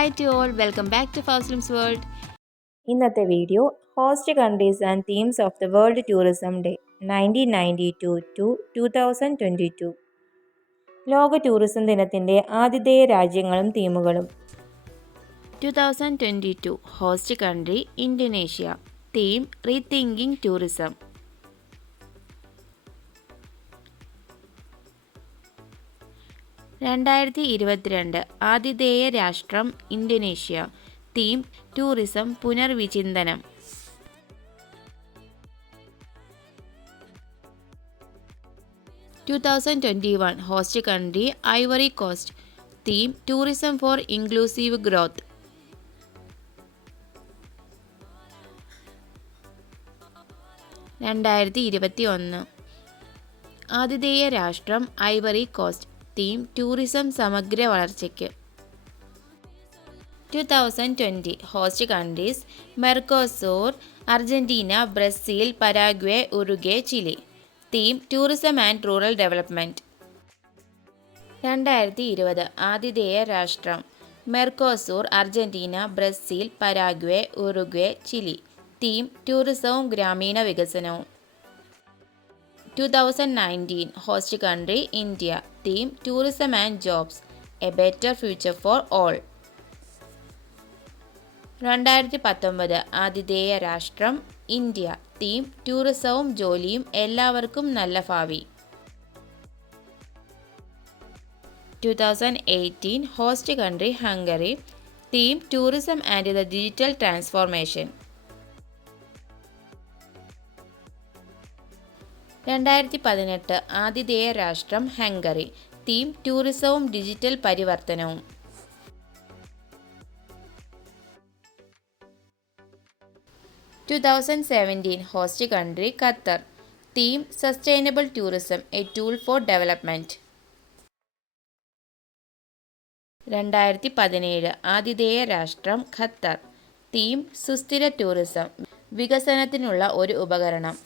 Hi to all, welcome back to FouzLimz World. ഇന്നത്തെ video host countries and themes of the world tourism day 1992 to 2022. ലോക tourism ദിനത്തിൻ്റെ ആതിഥേയ രാജ്യങ്ങളും തീമുകളും. 2022 Host country Indonesia. Theme Rethinking Tourism. 2022 ആതിഥേയ രാഷ്ട്രം Indonesia. Theme tourism പുനർവിചിന്തനം. 2021 Host country Ivory Coast. Theme Tourism for Inclusive Growth. 2021 ആതിഥേയ രാഷ്ട്രം ഐവറി കോസ്റ്റ്. തീം ടൂറിസം സമഗ്ര വളർച്ചയ്ക്ക്. 2020 host countries Mercosur, Argentina, Brazil, Paraguay, Uruguay, Chile. Theme tourism and rural development. 2020 ആതിഥേയ രാഷ്ട്രം Mercosur, Argentina, Brazil, Paraguay, Uruguay, Chile. Theme ടൂറിസവും ഗ്രാമീണ വികസനവും. 2019 host country India. Theme tourism and jobs, a better future for all. 2019 ആതിഥേയ രാഷ്ട്രം India. Theme ടൂറിസവും ജോലിയും, എല്ലാവർക്കും നല്ല ഭാവി. 2018 host country Hungary. Theme tourism and the digital transformation. 2018 ആതിഥേയ രാഷ്ട്രം ഹംഗറി. തീം ടൂറിസവും ഡിജിറ്റൽ പരിവർത്തനവും. 2017 host country Qatar. Theme sustainable tourism, a tool for development. 2017 ആതിഥേയ രാഷ്ട്രം ഖത്തർ. തീം സുസ്ഥിര ടൂറിസം, വികസനത്തിനുള്ള ഒരു ഉപകരണം.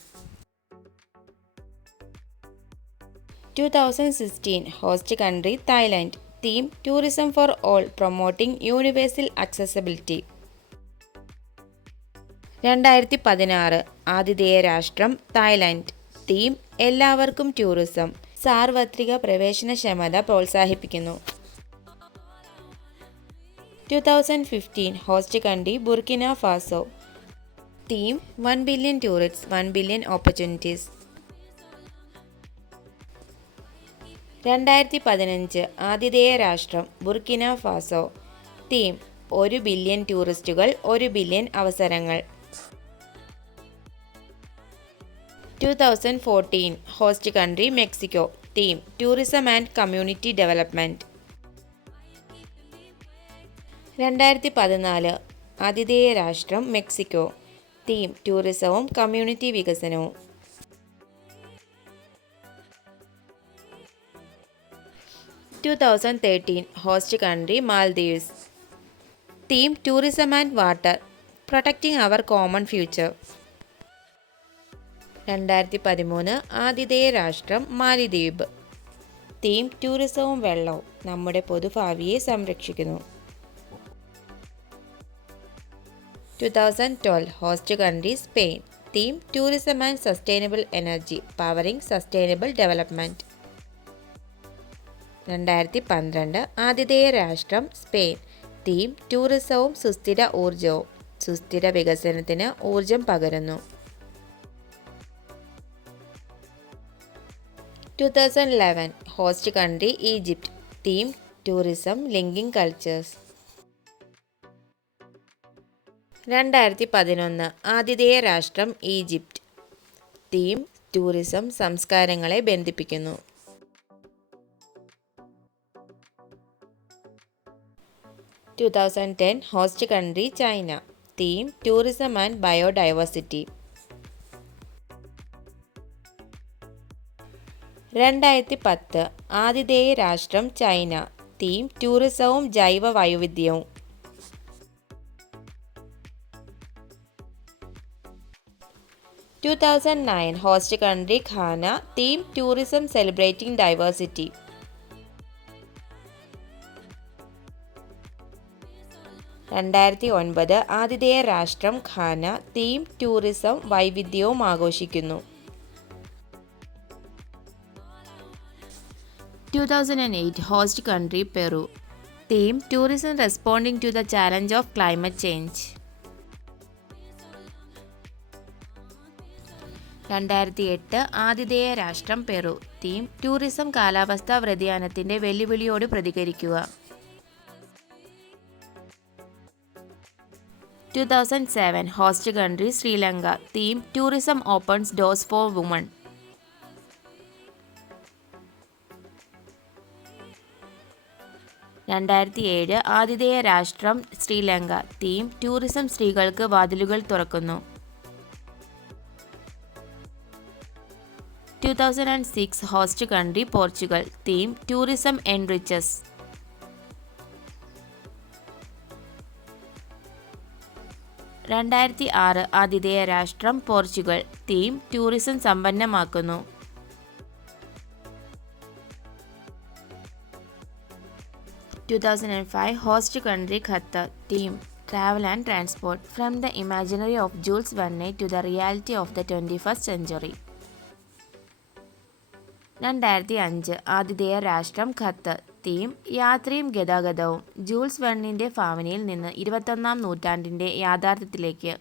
2016 host country Thailand. Theme tourism for all, promoting universal accessibility. 2016 ആതിഥേയ രാഷ്ട്രം തായ്ലൻഡ്. തീം എല്ലാവർക്കും ടൂറിസം, സാർവത്രിക പ്രവേശനക്ഷമത പ്രോത്സാഹിപ്പിക്കുന്നു. 2015 host country Burkina Faso. Theme 1 billion tourists, 1 billion opportunities. 2015 ആതിഥേയ രാഷ്ട്രം ബുർക്കിന ഫാസോ. തീം 1 ബില്യൺ ടൂറിസ്റ്റുകൾ, 1 ബില്യൺ അവസരങ്ങൾ. 2014 host country Mexico. Theme tourism and community development. 2014 ആതിഥേയ രാഷ്ട്രം മെക്സിക്കോ. തീം ടൂറിസവും കമ്മ്യൂണിറ്റി വികസനവും. 2013 host country Maldives. Theme tourism and water, protecting our common future. 2013 ആതിഥേയ രാഷ്ട്രം മാലിദ്വീപ്. തീം ടൂറിസവും വെള്ളവും, നമ്മുടെ പൊതുഭാവിയെ സംരക്ഷിക്കുന്നു. 2012 host country Spain. Theme tourism and sustainable energy, powering sustainable development. 2012 ആതിഥേയ രാഷ്ട്രം സ്പെയിൻ. തീം ടൂറിസവും സുസ്ഥിര ഊർജവും, സുസ്ഥിര വികസനത്തിന് ഊർജം പകരുന്നു. 2011 host country Egypt. Theme tourism linking cultures. 2011 ആതിഥേയ രാഷ്ട്രം ഈജിപ്റ്റ്. തീം ടൂറിസം സംസ്കാരങ്ങളെ ബന്ധിപ്പിക്കുന്നു. 2010 host country China. Theme tourism and biodiversity. 2010 ആതിഥേയ രാഷ്ട്രം ചൈന. തീം ടൂറിസവും ജൈവ വൈവിധ്യവും. 2009 host country Ghana. Theme tourism celebrating diversity. 2009 ആതിഥേയ രാഷ്ട്രം ഘാന. തീം ടൂറിസം വൈവിധ്യവും ആഘോഷിക്കുന്നു. 2008 host country Peru. Theme tourism responding to the challenge of climate change. 2008 ആതിഥേയ രാഷ്ട്രം പെറു. തീം ടൂറിസം കാലാവസ്ഥാ വ്യതിയാനത്തിന്റെ വെല്ലുവിളിയോട് പ്രതികരിക്കുക. 2007 host country Sri Lanka. Theme tourism opens doors for woman. 2007 ആതിഥേയ രാഷ്ട്രം ശ്രീലങ്ക. തീം ടൂറിസം സ്ത്രീകൾക്ക് വാതിലുകൾ തുറക്കുന്നു. 2006 host country Portugal. Theme tourism enriches. 2006 ആതിഥേയ രാഷ്ട്രം പോർച്ചുഗൽ. തീം ടൂറിസം സമ്പന്നമാക്കുന്നു. 2005 host country Qatar. Theme travel and transport from the imaginary of Jules Verne to the reality of the 21st century. 2005 ആതിഥേയ രാഷ്ട്രം Qatar. Theme യാത്രയും ഗതാഗതവും joules വെർണിന്റെ ഭാവനയിൽ നിന്ന് 21ാം നൂറ്റാണ്ടിന്റെ യാഥാർത്ഥ്യത്തിലേക്ക്.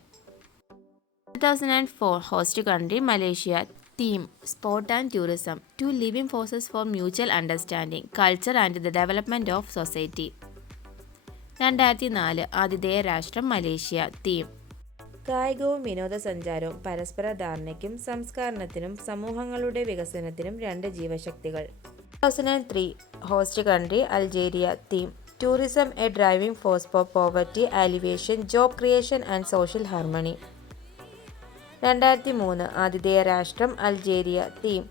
2004 host country Malaysia. Theme sport and tourism. Two living forces for mutual understanding culture and the development of society. 2004 ആതിഥേയ രാഷ്ട്രം മലേഷ്യ. തീം കായികവും വിനോദസഞ്ചാരവും പരസ്പര ധാരണയ്ക്കും സംസ്കരണത്തിനും സമൂഹങ്ങളുടെ വികസനത്തിനും രണ്ട് ജീവശക്തികൾ. 2003 host country Algeria. Theme tourism A driving force for poverty alleviation job creation and social harmony. 2003 ആതിഥേയ രാഷ്ട്രം Algeria. Theme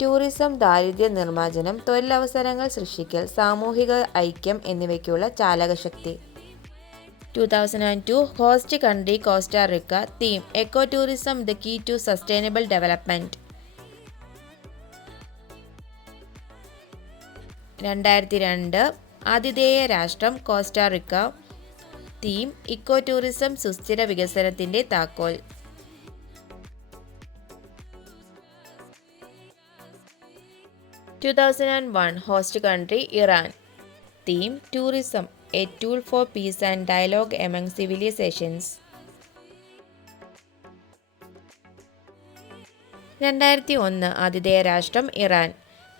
tourism ദാരിദ്ര്യ നിർമ്മാർജ്ജനം തൊഴിലവസരങ്ങൾ സൃഷ്ടിക്കൽ സാമൂഹിക ഐക്യം എന്നിവയ്ക്കുള്ള ചാലകശക്തി. 2002 host country Costa Rica. Theme eco tourism the key to sustainable development. 2002 ആതിഥേയ രാഷ്ട്രം കോസ്റ്റാറിക്ക. തീം ഇക്കോ ടൂറിസം സുസ്ഥിര വികസനത്തിന്റെ താക്കോൽ. 2001 host country Iran. Theme tourism a tool for peace and dialogue among civilisations. 2001 ആതിഥേയ രാഷ്ട്രം ഇറാൻ.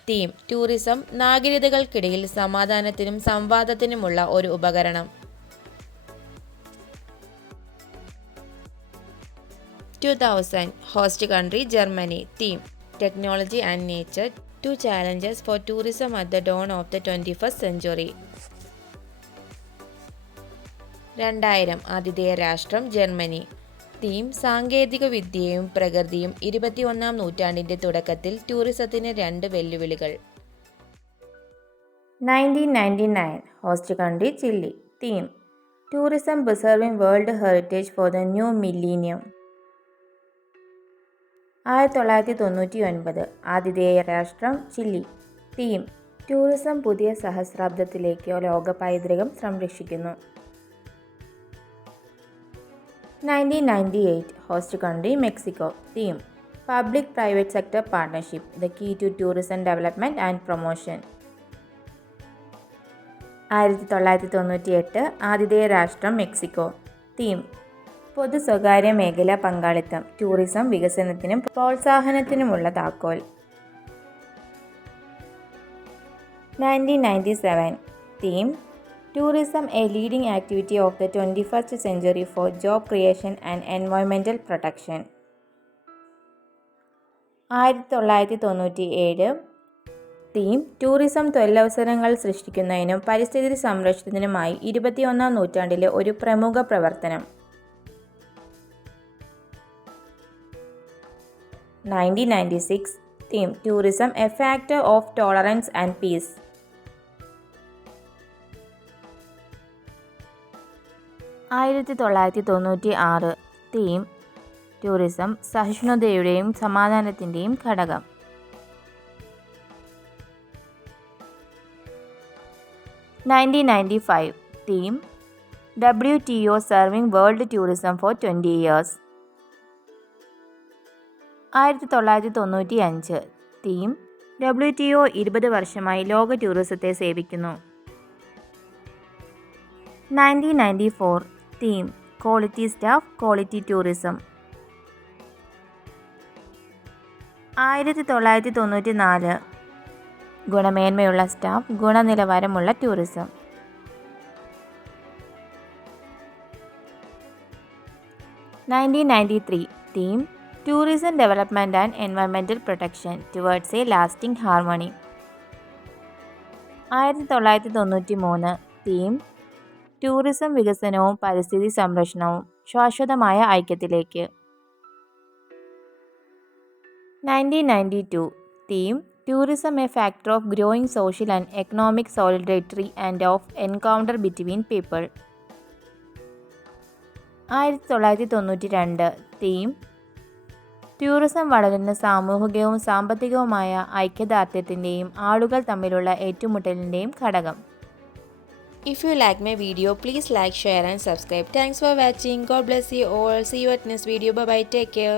തീം ടൂറിസം നാഗരികതകൾക്കിടയിൽ സമാധാനത്തിനും സംവാദത്തിനുമുള്ള ഒരു ഉപകരണം. 2000 host country Germany. Theme technology and nature to challenges for tourism at the dawn of the 21st century. 2000 ആതിഥേയ രാഷ്ട്രം Germany. Theme സാങ്കേതിക വിദ്യയും പ്രകൃതിയും 21ാം നൂറ്റാണ്ടിന്റെ തുടക്കത്തിൽ ടൂറിസത്തിന് രണ്ട് വെല്ലുവിളികൾ. 1999 host country chilli. Theme tourism preserving world heritage for the new millennium. 1999 ആതിഥേയ രാഷ്ട്രം ചില്ലി. തീം ടൂറിസം പുതിയ സഹസ്രാബ്ദത്തിലേക്ക് ലോക പൈതൃകം സംരക്ഷിക്കുന്നു. 1998 host country Mexico. Theme public private sector partnership the key to tourism development and promotion. 1998 ആതിഥേയ രാഷ്ട്രം മെക്സിക്കോ. തീം പൊതു സ്വകാര്യ മേഖല പങ്കാളിത്തം ടൂറിസം വികസനത്തിനും പ്രോത്സാഹനത്തിനുമുള്ള താക്കോൽ. 1997 theme tourism a leading activity of the 21st century for job creation and എൻവയോൺമെന്റൽ പ്രൊട്ടക്ഷൻ. 1997 തീം ടൂറിസം തൊഴിലവസരങ്ങൾ സൃഷ്ടിക്കുന്നതിനും പരിസ്ഥിതി സംരക്ഷണത്തിനുമായി 21ാം നൂറ്റാണ്ടിലെ ഒരു പ്രമുഖ പ്രവർത്തനം. 1996 theme tourism a factor of tolerance and peace. 1996 theme tourism സഹിഷ്ണുതയുടെയും സമാധാനത്തിൻ്റെയും ഘടകം. 1995 theme WTO serving world tourism for 20 years. 1995 theme WTO 20 വർഷമായി ലോക ടൂറിസത്തെ സേവിക്കുന്നു. 1994 theme quality staff quality tourism. 1994 ഗുണമേന്മയുള്ള സ്റ്റാഫ് ഗുണനിലവാരമുള്ള tourism. 1993 theme tourism development and environmental protection towards a lasting harmony. 1993 theme tourism വികസനവും പരിസ്ഥിതി സംരക്ഷണവും ശാശ്വതമായ ഐക്യത്തിലേക്ക്. 1992 theme tourism a factor of growing social and economic solidarity and of encounter between people. 1992 theme tourism വളരുന്ന സാമൂഹികവും സാമ്പത്തികവുമായ ഐക്യദാർഢ്യത്തിൻ്റെയും ആളുകൾ തമ്മിലുള്ള ഏറ്റുമുട്ടലിൻ്റെയും ഘടകം. If you like my video, please like, share and subscribe. Thanks for watching. God bless you all. See you at next video. Bye bye. Take care.